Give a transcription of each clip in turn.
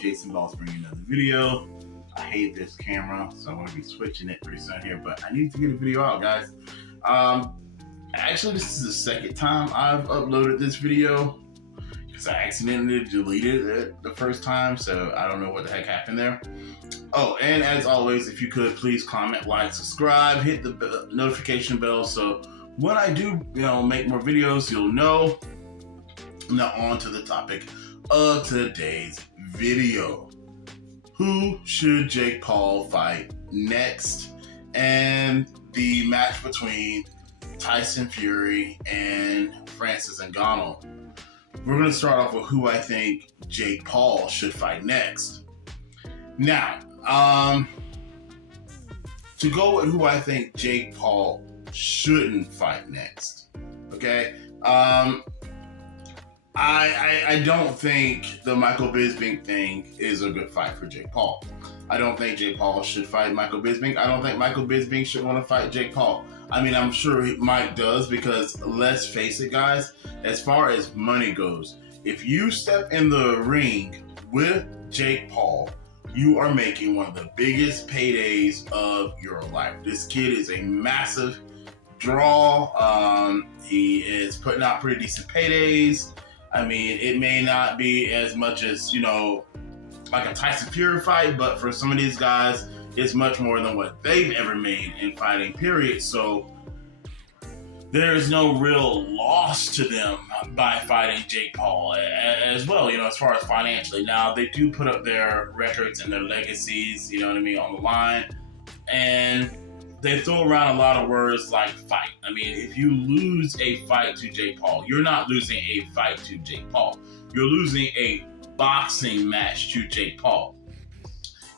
Jason Ball's bringing another video. I hate this camera, so I'm going to be switching it pretty soon here, but I need to get a video out, guys. Actually, this is the second time I've uploaded this video because I accidentally deleted it the first time, so I don't know what the heck happened there. Oh, and as always, if you could please comment, like, subscribe, hit the notification bell so when I do, make more videos, you'll know. Now on to the topic of today's video. Who should Jake Paul fight next? And the match between Tyson Fury and Francis Ngannou. We're going to start off with who I think Jake Paul should fight next. Now, to go with who I think Jake Paul shouldn't fight next, okay? I don't think the Michael Bisping thing is a good fight for Jake Paul. I don't think Jake Paul should fight Michael Bisping. I don't think Michael Bisping should want to fight Jake Paul. I mean, I'm sure Mike does because let's face it, guys, as far as money goes, if you step in the ring with Jake Paul, you are making one of the biggest paydays of your life. This kid is a massive draw. He is putting out pretty decent paydays. I mean, it may not be as much as, like a Tyson Fury fight, but for some of these guys, it's much more than what they've ever made in fighting, period. So there is no real loss to them by fighting Jake Paul as well, as far as financially. Now, they do put up their records and their legacies, on the line. And they throw around a lot of words like fight. I mean, if you lose a fight to Jake Paul, you're not losing a fight to Jake Paul. You're losing a boxing match to Jake Paul.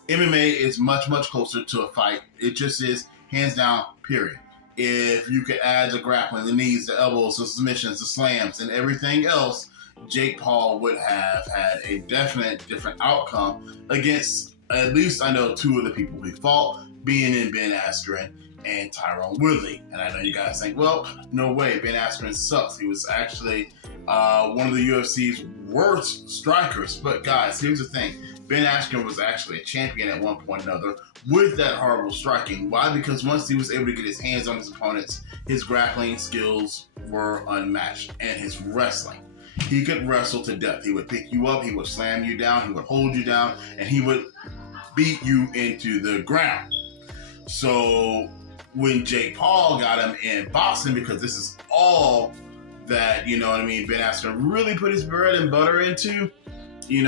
MMA is much, much closer to a fight. It just is, hands down, period. If you could add the grappling, the knees, the elbows, the submissions, the slams, and everything else, Jake Paul would have had a definite different outcome against, at least I know, two of the people he fought, being in Ben Askren and Tyron Woodley. And I know you guys think, well, no way, Ben Askren sucks. He was actually one of the UFC's worst strikers. But guys, here's the thing. Ben Askren was actually a champion at one point or another with that horrible striking. Why? Because once he was able to get his hands on his opponents, his grappling skills were unmatched, and his wrestling. He could wrestle to death. He would pick you up, he would slam you down, he would hold you down, and he would beat you into the ground. So when Jake Paul got him in boxing, because this is all that, Ben Askren really put his bread and butter into, he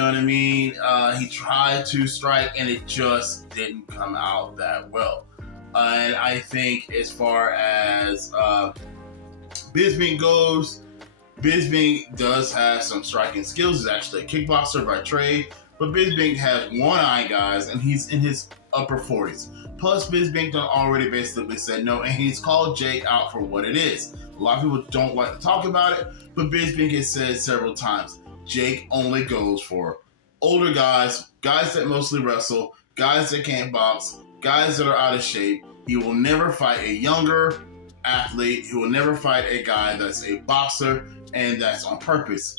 tried to strike and it just didn't come out that well. And I think as far as Bisping goes, Bisping does have some striking skills. He's actually a kickboxer by trade, but Bisping has one eye, guys, and he's in his upper 40s. Plus, Bisping done already basically said no, and he's called Jake out for what it is. A lot of people don't like to talk about it, but Bisping has said several times, Jake only goes for older guys, guys that mostly wrestle, guys that can't box, guys that are out of shape. He will never fight a younger athlete. He will never fight a guy that's a boxer, and that's on purpose.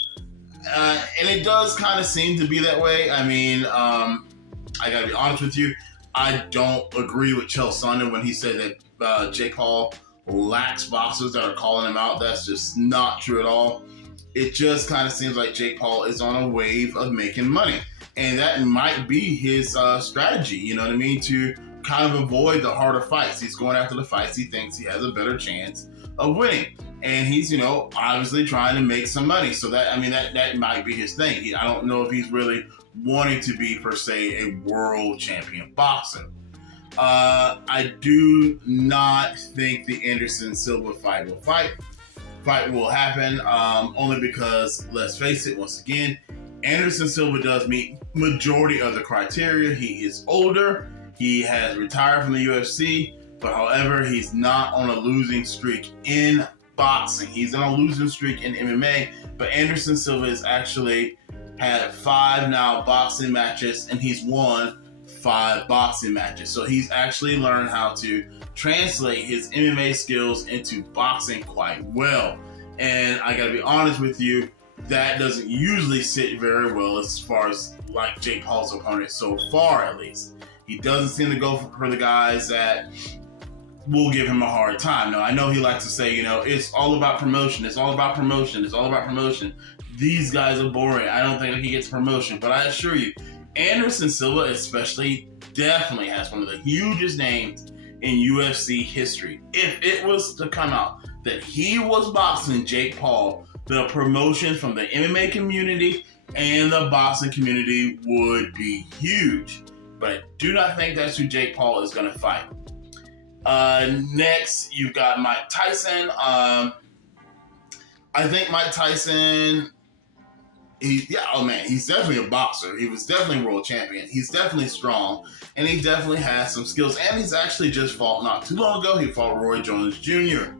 And it does kind of seem to be that way. I mean, I gotta be honest with you. I don't agree with Chael Sonnen when he said that Jake Paul lacks boxers that are calling him out. That's just not true at all. It just kind of seems like Jake Paul is on a wave of making money. And that might be his strategy, to kind of avoid the harder fights. He's going after the fights he thinks he has a better chance of winning. And he's, obviously trying to make some money. So that might be his thing. I don't know if he's really wanting to be, per se, a world champion boxer. I do not think the Anderson Silva fight will happen, only because, let's face it, once again, Anderson Silva does meet majority of the criteria. He is older. He has retired from the UFC, but however, he's not on a losing streak in boxing. He's on a losing streak in MMA, but Anderson Silva has actually had 5 now boxing matches, and he's won 5 boxing matches. So he's actually learned how to translate his MMA skills into boxing quite well. And I gotta be honest with you, that doesn't usually sit very well as far as like Jake Paul's opponent so far, at least. He doesn't seem to go for the guys that will give him a hard time. Now, I know he likes to say, it's all about promotion. It's all about promotion. It's all about promotion. These guys are boring. I don't think he gets promotion. But I assure you, Anderson Silva especially definitely has one of the hugest names in UFC history. If it was to come out that he was boxing Jake Paul, the promotion from the MMA community and the boxing community would be huge. But I do not think that's who Jake Paul is going to fight. Next, you've got Mike Tyson. I think Mike Tyson, he's definitely a boxer. He was definitely a world champion. He's definitely strong, and he definitely has some skills. And he's actually just fought not too long ago. He fought Roy Jones Jr.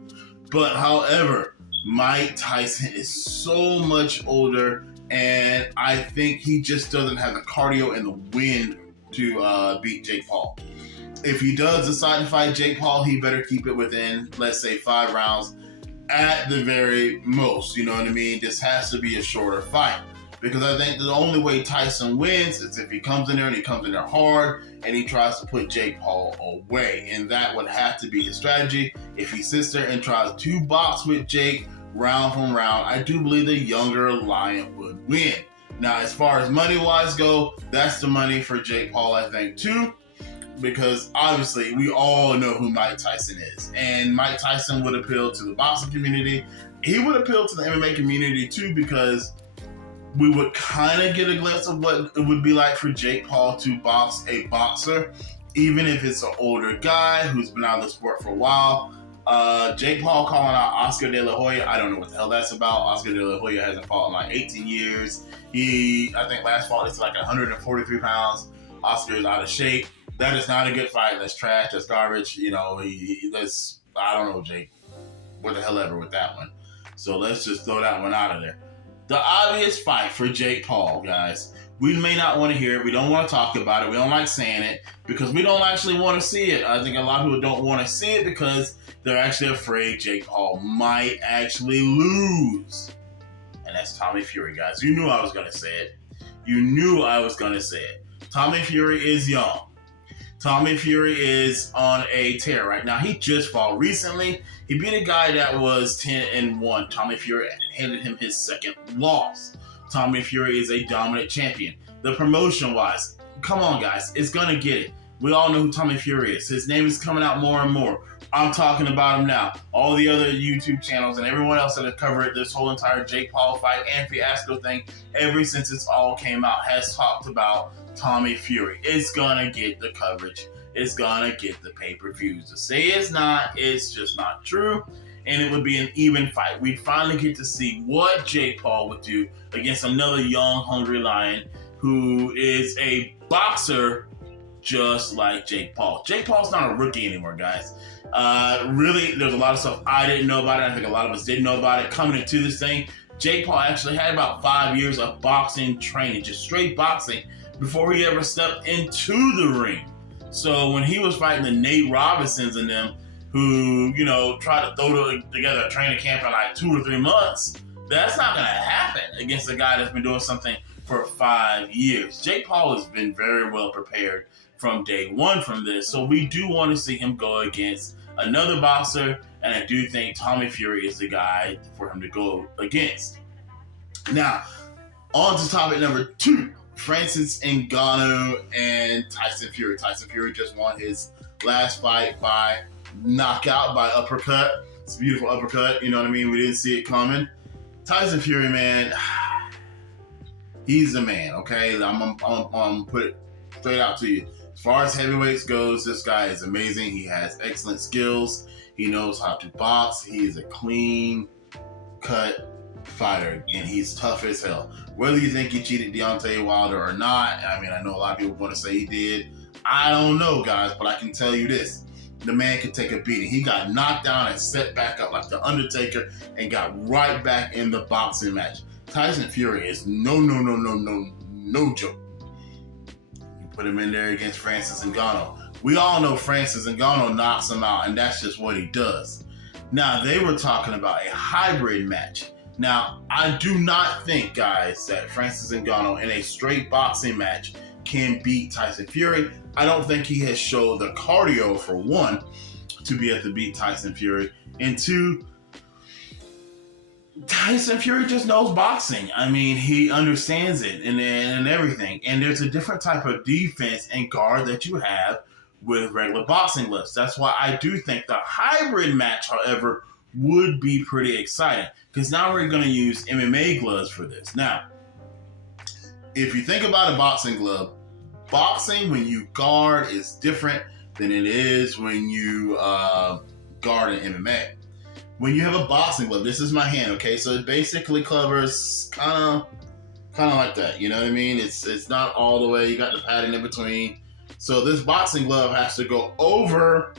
But however, Mike Tyson is so much older, and I think he just doesn't have the cardio and the wind to beat Jake Paul. If he does decide to fight Jake Paul, he better keep it within, let's say, 5 rounds at the very most. You know what I mean? This has to be a shorter fight. Because I think the only way Tyson wins is if he comes in there and he comes in there hard and he tries to put Jake Paul away. And that would have to be his strategy. If he sits there and tries to box with Jake round from round, I do believe the younger lion would win. Now, as far as money-wise go, that's the money for Jake Paul, I think, too. Because obviously we all know who Mike Tyson is. And Mike Tyson would appeal to the boxing community. He would appeal to the MMA community too, because we would kind of get a glimpse of what it would be like for Jake Paul to box a boxer, even if it's an older guy who's been out of the sport for a while. Jake Paul calling out Oscar De La Hoya, I don't know what the hell that's about. Oscar De La Hoya hasn't fought in like 18 years. I think last fought is like 143 pounds. Oscar is out of shape. That is not a good fight. That's trash. That's garbage. I don't know, Jake. What the hell ever with that one. So let's just throw that one out of there. The obvious fight for Jake Paul, guys. We may not want to hear it. We don't want to talk about it. We don't like saying it because we don't actually want to see it. I think a lot of people don't want to see it because they're actually afraid Jake Paul might actually lose. And that's Tommy Fury, guys. You knew I was going to say it. You knew I was going to say it. Tommy Fury is young. Tommy Fury is on a tear right now. He just fought recently. He beat a guy that was 10-1. Tommy Fury handed him his second loss. Tommy Fury is a dominant champion. The promotion-wise, come on, guys. It's going to get it. We all know who Tommy Fury is. His name is coming out more and more. I'm talking about him now. All the other YouTube channels and everyone else that have covered this whole entire Jake Paul fight and fiasco thing, ever since it's all came out, has talked about Tommy Fury. It's gonna get the coverage. It's gonna get the pay-per-views. To say it's not, it's just not true. And it would be an even fight. We'd finally get to see what Jake Paul would do against another young, hungry lion who is a boxer just like Jake Paul. Jake Paul's not a rookie anymore, guys. Really, there's a lot of stuff I didn't know about it. I think a lot of us didn't know about it coming into this thing. Jake Paul actually had about 5 years of boxing training, just straight boxing, before he ever stepped into the ring. So when he was fighting the Nate Robinsons and them, who, tried to throw together a training camp in like 2 or 3 months, that's not going to happen against a guy that's been doing something for 5 years. Jake Paul has been very well prepared from day one from this, so we do want to see him go against another boxer, and I do think Tommy Fury is the guy for him to go against. Now, on to topic number 2, Francis Ngannou and Tyson Fury. Tyson Fury just won his last fight by knockout, by uppercut. It's a beautiful uppercut, you know what I mean? We didn't see it coming. Tyson Fury, man, he's the man, okay? I'm put it straight out to you. As far as heavyweights goes, this guy is amazing. He has excellent skills. He knows how to box. He is a clean-cut fighter, and he's tough as hell. Whether you think he cheated Deontay Wilder or not, I mean, I know a lot of people want to say he did. I don't know, guys, but I can tell you this. The man could take a beating. He got knocked down and set back up like The Undertaker and got right back in the boxing match. Tyson Fury is no joke. Put him in there against Francis Ngannou. We all know Francis Ngannou knocks him out, and that's just what he does. Now, they were talking about a hybrid match. Now, I do not think, guys, that Francis Ngannou in a straight boxing match can beat Tyson Fury. I don't think he has showed the cardio, for one, to be able to beat Tyson Fury. And two, Tyson Fury just knows boxing. I mean, he understands it and everything. And there's a different type of defense and guard that you have with regular boxing gloves. That's why I do think the hybrid match, however, would be pretty exciting. Because now we're going to use MMA gloves for this. Now, if you think about a boxing glove, boxing when you guard is different than it is when you guard in MMA. When you have a boxing glove, this is my hand, okay? So it basically covers kind of like that, you know what I mean? It's not all the way, you got the padding in between. So this boxing glove has to go over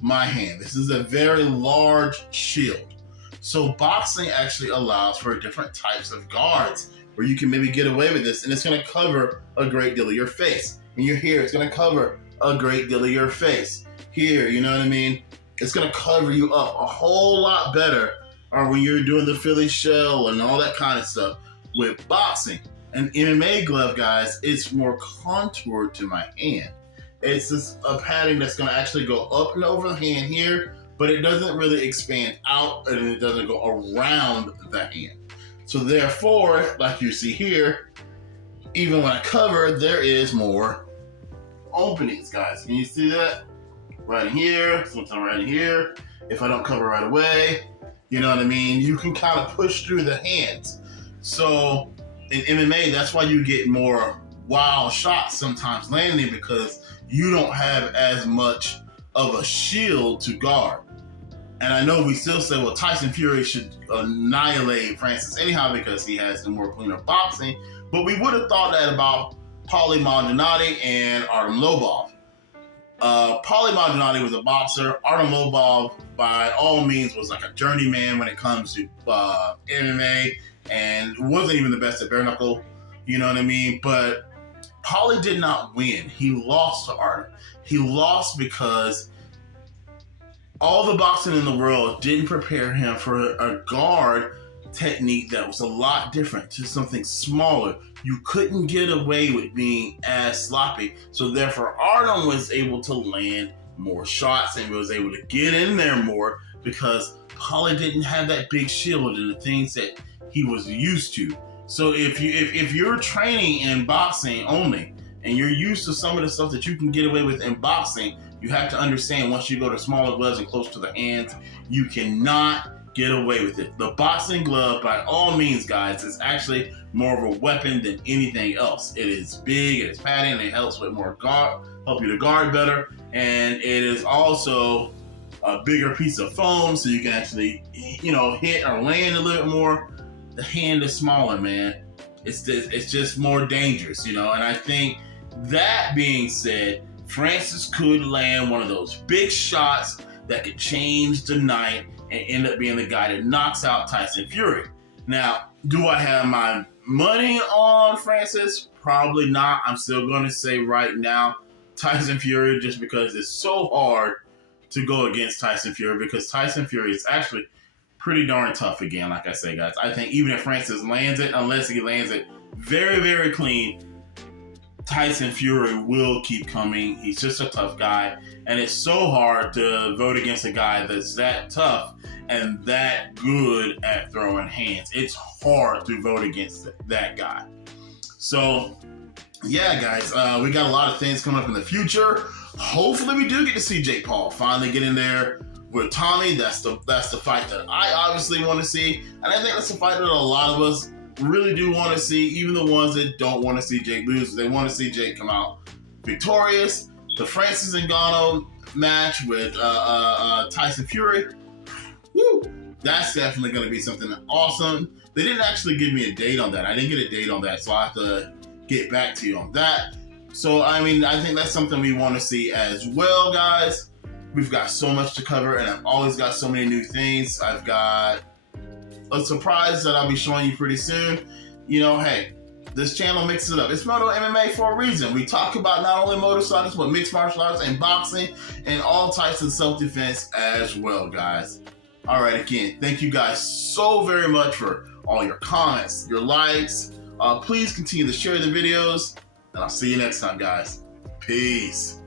my hand. This is a very large shield. So boxing actually allows for different types of guards where you can maybe get away with this, and it's gonna cover a great deal of your face. When you're here, it's gonna cover a great deal of your face. Here, you know what I mean? It's gonna cover you up a whole lot better, or when you're doing the Philly shell and all that kind of stuff. With boxing, an MMA glove, guys, it's more contoured to my hand. It's just a padding that's gonna actually go up and over the hand here, but it doesn't really expand out and it doesn't go around the hand. So therefore, like you see here, even when I cover, there is more openings, guys. Can you see that? Right in here, sometimes right in here. If I don't cover right away, you know what I mean? You can kind of push through the hands. So in MMA, that's why you get more wild shots sometimes landing, because you don't have as much of a shield to guard. And I know we still say, well, Tyson Fury should annihilate Francis anyhow because he has the more cleaner boxing. But we would have thought that about Paulie Maldonado and Artem Lobov. Paulie Maldonado was a boxer. Artem Lobov, by all means, was like a journeyman when it comes to MMA, and wasn't even the best at bare knuckle. You know what I mean? But Paulie did not win. He lost to Artem. He lost because all the boxing in the world didn't prepare him for a guard technique that was a lot different, to something smaller. You couldn't get away with being as sloppy. So therefore, Artem was able to land more shots and was able to get in there more because Paulie didn't have that big shield and the things that he was used to. So if you're training in boxing only and you're used to some of the stuff that you can get away with in boxing, you have to understand once you go to smaller gloves and close to the hands, you cannot get away with it. The boxing glove, by all means, guys, is actually more of a weapon than anything else. It is big, it is padding, it helps with more guard, help you to guard better, and it is also a bigger piece of foam so you can actually, hit or land a little bit more. The hand is smaller, man. It's just more dangerous, and I think that being said, Francis could land one of those big shots that could change the night and end up being the guy that knocks out Tyson Fury. Now, do I have my money on Francis? Probably not. I'm still going to say right now Tyson Fury, just because it's so hard to go against Tyson Fury, because Tyson Fury is actually pretty darn tough again, like I say, guys. I think even if Francis lands it, unless he lands it very, very clean, Tyson Fury will keep coming. He's just a tough guy, and it's so hard to vote against a guy that's that tough and that good at throwing hands. It's hard to vote against that guy. So, yeah, guys, we got a lot of things coming up in the future. Hopefully, we do get to see Jake Paul finally get in there with Tommy. That's the fight that I obviously want to see, and I think that's the fight that a lot of us really do want to see, even the ones that don't want to see Jake lose. They want to see Jake come out victorious. The Francis Ngannou match with Tyson Fury, woo, that's definitely going to be something awesome. They didn't actually give me a date on that. I didn't get a date on that, so I have to get back to you on that. So, I think that's something we want to see as well, guys. We've got so much to cover, and I've always got so many new things. I've got a surprise that I'll be showing you pretty soon. Hey, this channel mixes it up. It's Moto MMA for a reason. We talk about not only motorcycles, but mixed martial arts and boxing and all types of self-defense as well, guys. All right, again, thank you guys so very much for all your comments, your likes. Please continue to share the videos, and I'll see you next time, guys. Peace.